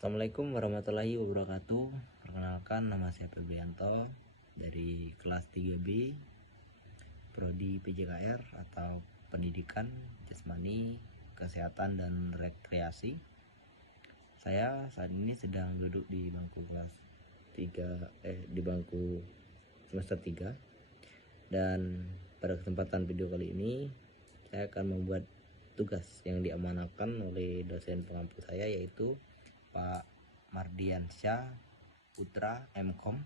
Assalamualaikum warahmatullahi wabarakatuh. Perkenalkan, nama saya Febrianto dari kelas 3B Prodi PJKR atau Pendidikan Jasmani, Kesehatan dan Rekreasi. Saya saat ini sedang duduk di bangku kelas 3 di bangku semester 3. Dan pada kesempatan video kali ini saya akan membuat tugas yang diamanahkan oleh dosen pengampu saya, yaitu Pak Mardiansyah Putra MKom,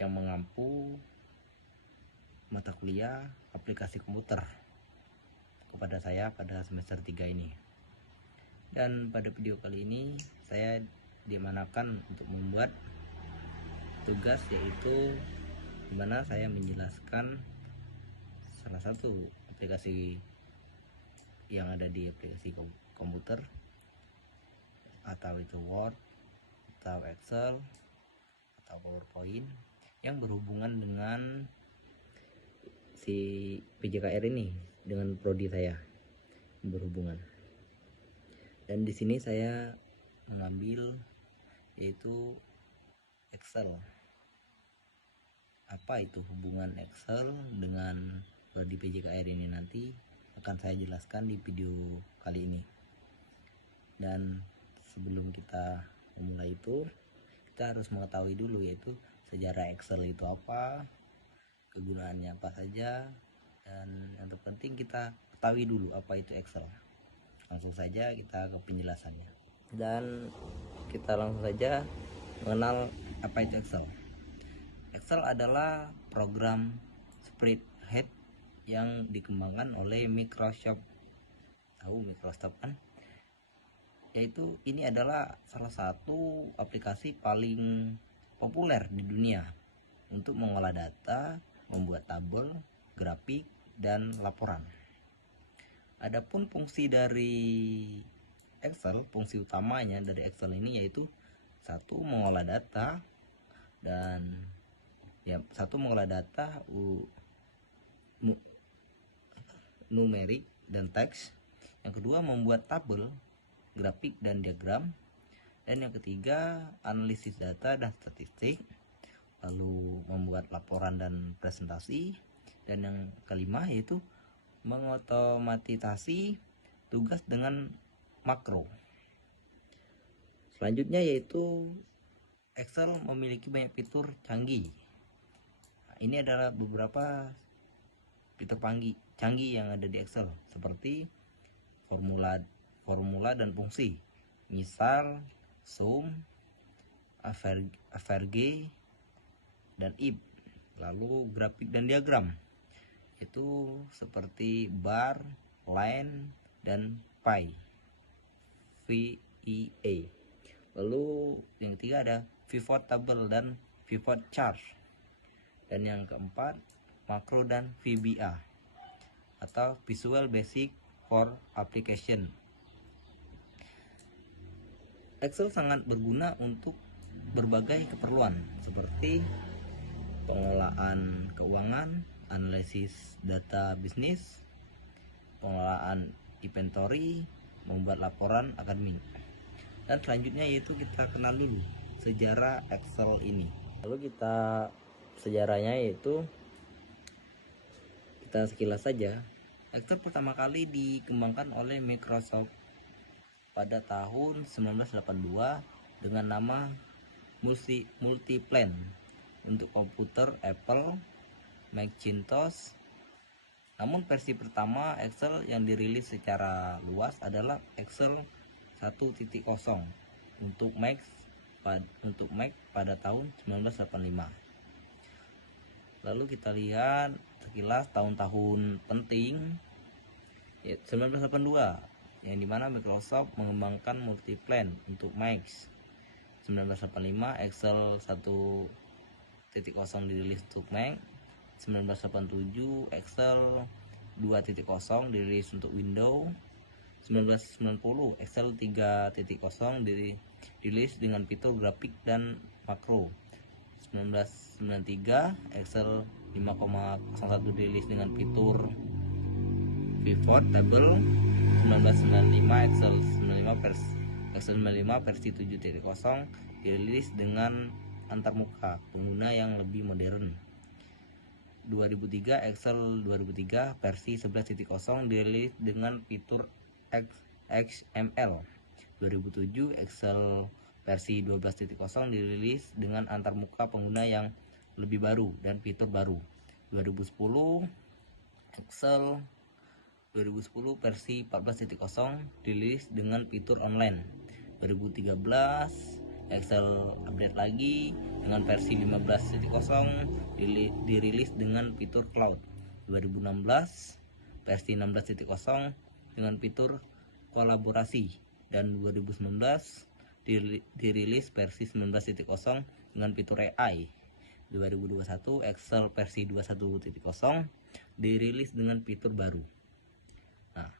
yang mengampu mata kuliah aplikasi komputer kepada saya pada semester 3 ini. Dan pada video kali ini saya diamanahkan untuk membuat tugas, yaitu dimana saya menjelaskan salah satu aplikasi yang ada di aplikasi komputer, atau itu Word atau Excel atau PowerPoint, yang berhubungan dengan si PJKR ini, dengan prodi saya berhubungan. Dan di sini saya mengambil yaitu Excel. Apa itu hubungan Excel dengan prodi PJKR ini, nanti akan saya jelaskan di video kali ini. Dan sebelum kita memulai itu, kita harus mengetahui dulu yaitu sejarah Excel itu apa, kegunaannya apa saja, dan yang terpenting kita ketahui dulu apa itu Excel. Langsung saja kita ke penjelasannya. Dan kita langsung saja mengenal apa itu Excel. Excel adalah program spreadsheet yang dikembangkan oleh Microsoft. Tahu Microsoft kan? Yaitu ini adalah salah satu aplikasi paling populer di dunia untuk mengolah data, membuat tabel, grafik, dan laporan. Adapun fungsi dari Excel, fungsi utamanya dari Excel ini yaitu satu, mengolah data, dan mengolah data numerik dan teks. Yang kedua, membuat tabel, grafik dan diagram. Dan yang ketiga, analisis data dan statistik, lalu membuat laporan dan presentasi. Dan yang kelima yaitu mengotomatisasi tugas dengan makro. Selanjutnya yaitu Excel memiliki banyak fitur canggih. Nah, ini adalah beberapa fitur canggih yang ada di Excel, seperti formula dan fungsi, misal sum, average, dan if. Lalu grafik dan diagram, itu seperti bar, line, dan pie, VEA. Lalu yang ketiga ada pivot table dan pivot chart. Dan yang keempat, makro dan VBA atau Visual Basic for Application. Excel sangat berguna untuk berbagai keperluan seperti pengelolaan keuangan, analisis data bisnis, pengelolaan inventory, membuat laporan akademik. Dan selanjutnya yaitu kita kenal dulu sejarah Excel ini. Lalu sejarahnya yaitu kita sekilas saja. Excel pertama kali dikembangkan oleh Microsoft pada tahun 1982 dengan nama Multiplan untuk komputer Apple Macintosh. Namun versi pertama Excel yang dirilis secara luas adalah Excel 1.0 untuk Mac pada tahun 1985. Lalu kita lihat sekilas tahun-tahun penting, 1982, yang dimana Microsoft mengembangkan Multiplan untuk Mac. 1985 Excel 1.0 dirilis untuk Mac. 1987 Excel 2.0 dirilis untuk Windows. 1990 Excel 3.0 dirilis dengan fitur grafik dan makro. 1993 Excel 5.01 dirilis dengan fitur pivot table. 1995 Excel 95 Excel 95 versi 7.0 dirilis dengan antarmuka pengguna yang lebih modern. 2003 Excel 2003 versi 11.0 dirilis dengan fitur XML. 2007 Excel versi 12.0 dirilis dengan antarmuka pengguna yang lebih baru dan fitur baru. 2010 Excel 2010 versi 14.0 dirilis dengan fitur online. 2013 Excel update lagi dengan versi 15.0 dirilis dengan fitur cloud. 2016 versi 16.0 dengan fitur kolaborasi, dan 2019 dirilis versi 19.0 dengan fitur AI. 2021 Excel versi 21.0 dirilis dengan fitur baru. Nah,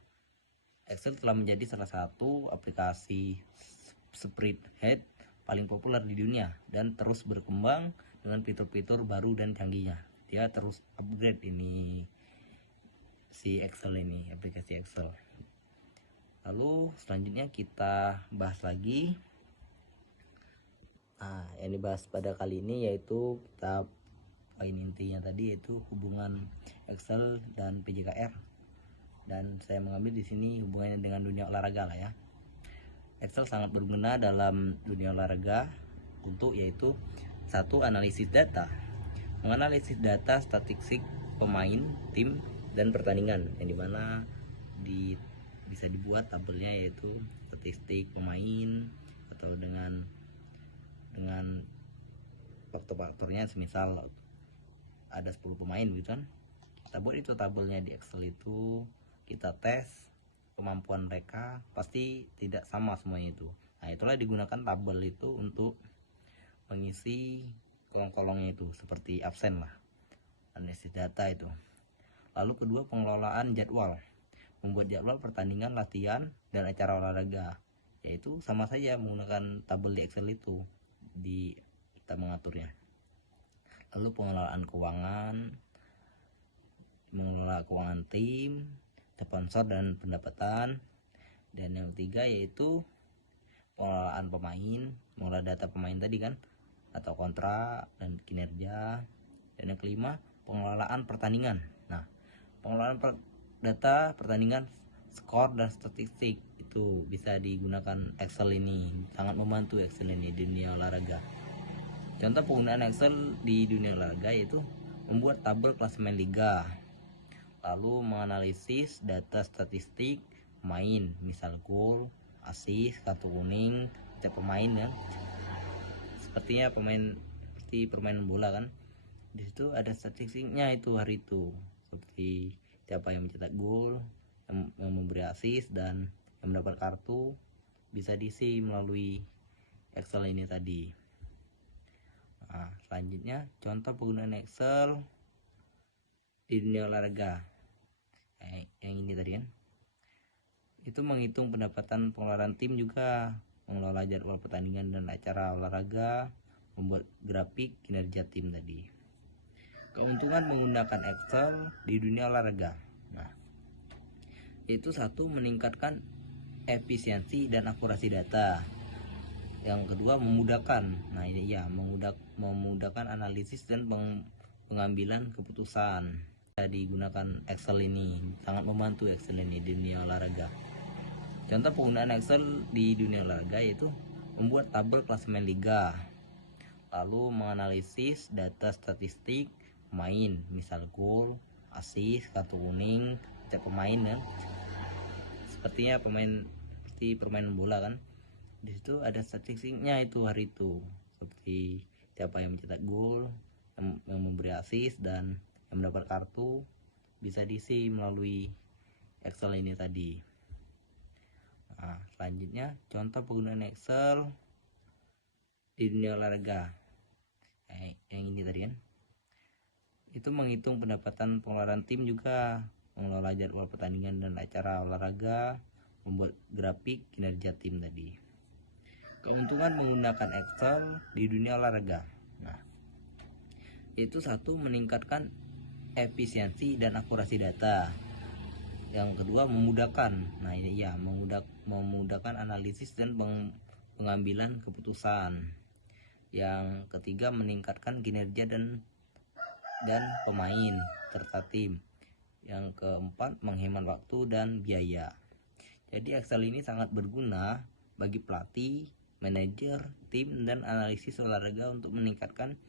Excel telah menjadi salah satu aplikasi spreadsheet paling populer di dunia dan terus berkembang dengan fitur-fitur baru dan canggihnya. Dia terus upgrade ini si Excel ini, aplikasi Excel. Lalu selanjutnya kita bahas lagi. Nah, yang dibahas pada kali ini yaitu kita poin intinya tadi, yaitu hubungan Excel dan PJKR. Dan saya mengambil di sini hubungannya dengan dunia olahraga lah ya. Excel sangat berguna dalam dunia olahraga untuk yaitu satu, analisis data. Menganalisis data statistik pemain, tim, dan pertandingan, yang dimana bisa dibuat tabelnya yaitu statistik pemain atau dengan faktor-faktornya, semisal ada 10 pemain gitu kan, kita buat itu tabelnya di Excel. Itu kita tes kemampuan mereka, pasti tidak sama semuanya itu. Nah, itulah digunakan tabel itu untuk mengisi kolom-kolomnya itu, seperti absen lah, analisis data itu. Lalu kedua, pengelolaan jadwal. Membuat jadwal pertandingan, latihan, dan acara olahraga, yaitu sama saja menggunakan tabel di Excel itu kita mengaturnya. Lalu pengelolaan keuangan, mengelola keuangan tim, sponsor dan pendapatan. Dan yang ketiga yaitu pengelolaan pemain, mengelola data pemain tadi kan, atau kontrak dan kinerja. Dan yang kelima, pengelolaan pertandingan. Nah, pengelolaan data pertandingan, skor dan statistik itu bisa digunakan Excel ini. Sangat membantu Excel ini di dunia olahraga. Contoh penggunaan Excel di dunia olahraga yaitu membuat tabel klasemen liga, lalu menganalisis data statistik pemain, misal gol, assist, kartu kuning, setiap pemain ya. Sepertinya seperti permainan bola kan. Di situ ada statistiknya itu hari itu, seperti siapa yang mencetak gol, yang memberi assist, dan yang mendapat kartu, bisa diisi melalui Excel ini tadi. Nah, selanjutnya contoh penggunaan Excel di dunia olahraga. Yang ini tadi kan, itu menghitung pendapatan pengeluaran tim, juga mengelola jadwal pertandingan dan acara olahraga, membuat grafik kinerja tim tadi. Keuntungan menggunakan Excel di dunia olahraga. Nah, itu satu, meningkatkan efisiensi dan akurasi data. Yang kedua, memudahkan. Nah, ini ya, memudahkan analisis dan pengambilan keputusan. Digunakan Excel ini, sangat membantu Excel ini di dunia olahraga. Contoh penggunaan Excel di dunia olahraga yaitu membuat tabel klasemen liga, lalu menganalisis data statistik pemain, misal gol, assist, kartu kuning, setiap pemain ya. Sepertinya seperti permainan bola kan. Di situ ada statistiknya itu hari itu, seperti siapa yang mencetak gol, yang memberi assist, dan yang mendapat kartu, bisa diisi melalui Excel ini tadi. Nah, selanjutnya contoh penggunaan Excel di dunia olahraga. Yang ini tadi kan, itu menghitung pendapatan pengeluaran tim, juga mengelola jadwal pertandingan dan acara olahraga, membuat grafik kinerja tim tadi. Keuntungan menggunakan Excel di dunia olahraga. Nah, itu satu, meningkatkan efisiensi dan akurasi data. Yang kedua, memudahkan. Nah ini ya, memudahkan analisis dan pengambilan keputusan. Yang ketiga, meningkatkan kinerja dan pemain serta tim. Yang keempat, menghemat waktu dan biaya. Jadi Excel ini sangat berguna bagi pelatih, manajer, tim, dan analisis olahraga untuk meningkatkan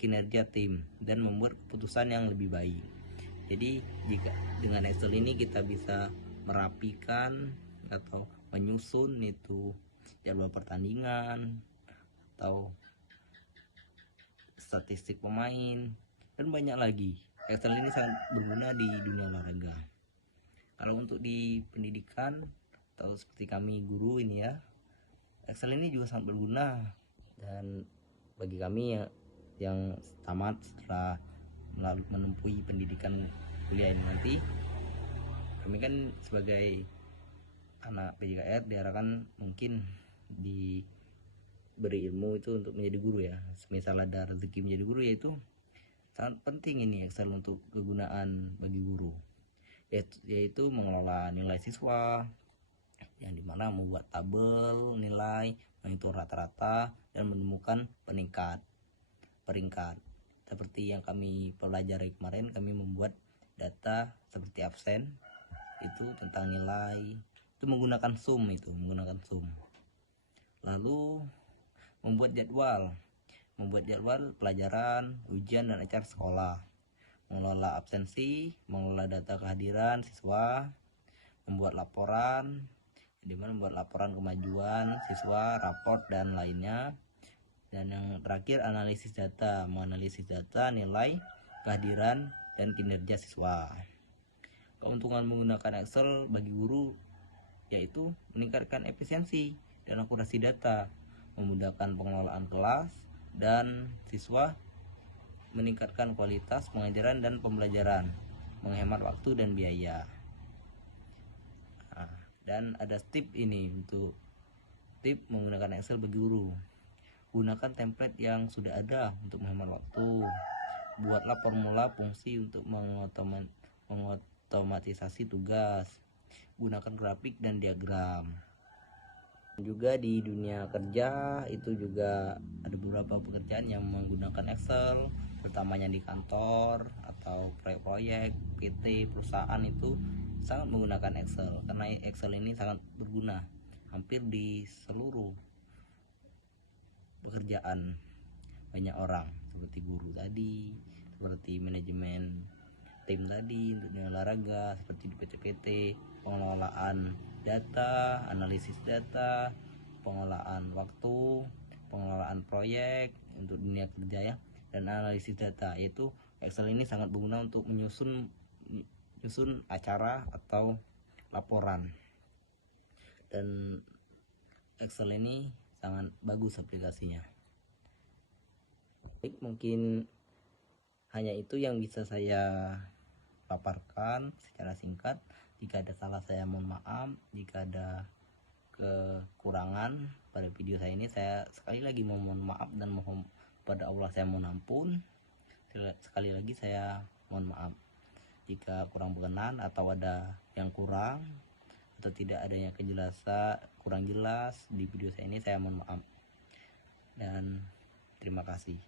kinerja tim dan membuat keputusan yang lebih baik. Jadi jika dengan Excel ini kita bisa merapikan atau menyusun itu jadwal pertandingan atau statistik pemain dan banyak lagi. Excel ini sangat berguna di dunia olahraga. Kalau untuk di pendidikan atau seperti kami guru ini ya, Excel ini juga sangat berguna. Dan bagi kami yang tamat setelah menempuhi pendidikan kuliah ini nanti, kami kan sebagai anak PJKR diarahkan mungkin diberi ilmu itu untuk menjadi guru ya. Semisal ada rezeki menjadi guru, yaitu sangat penting ini Excel untuk kegunaan bagi guru, yaitu mengelola nilai siswa, yang dimana membuat tabel nilai, menghitung rata-rata, dan menemukan peringkat. Seperti yang kami pelajari kemarin, kami membuat data seperti absen itu tentang nilai, itu menggunakan sum. Lalu membuat jadwal pelajaran, ujian, dan acara sekolah, mengelola absensi, mengelola data kehadiran siswa, membuat laporan, dimana membuat laporan kemajuan siswa, raport, dan lainnya. Dan yang terakhir, menganalisis data nilai, kehadiran, dan kinerja siswa. Keuntungan menggunakan Excel bagi guru yaitu meningkatkan efisiensi dan akurasi data, memudahkan pengelolaan kelas dan siswa, meningkatkan kualitas pengajaran dan pembelajaran, menghemat waktu dan biaya. Nah, dan ada tip ini untuk tip menggunakan Excel bagi guru. Gunakan template yang sudah ada untuk menghemat waktu. Buatlah formula fungsi untuk mengotomatisasi tugas. Gunakan grafik dan diagram. Juga di dunia kerja itu juga ada beberapa pekerjaan yang menggunakan Excel, terutamanya di kantor atau proyek-proyek PT perusahaan itu sangat menggunakan Excel, karena Excel ini sangat berguna hampir di seluruh pekerjaan banyak orang, seperti guru tadi, seperti manajemen tim tadi untuk dunia olahraga, seperti di PT-PT, pengelolaan data, analisis data, pengelolaan waktu, pengelolaan proyek untuk dunia kerja ya, dan analisis data. Yaitu Excel ini sangat berguna untuk menyusun acara atau laporan, dan Excel ini sangat bagus aplikasinya. Baik, mungkin hanya itu yang bisa saya paparkan secara singkat. Jika ada salah, saya mohon maaf. Jika ada kekurangan pada video saya ini, saya sekali lagi mohon maaf dan mohon pada Allah saya mohon ampun. Sekali lagi saya mohon maaf jika kurang berkenan atau ada yang kurang atau tidak adanya kejelasan kurang jelas di video saya ini, saya mohon maaf dan terima kasih.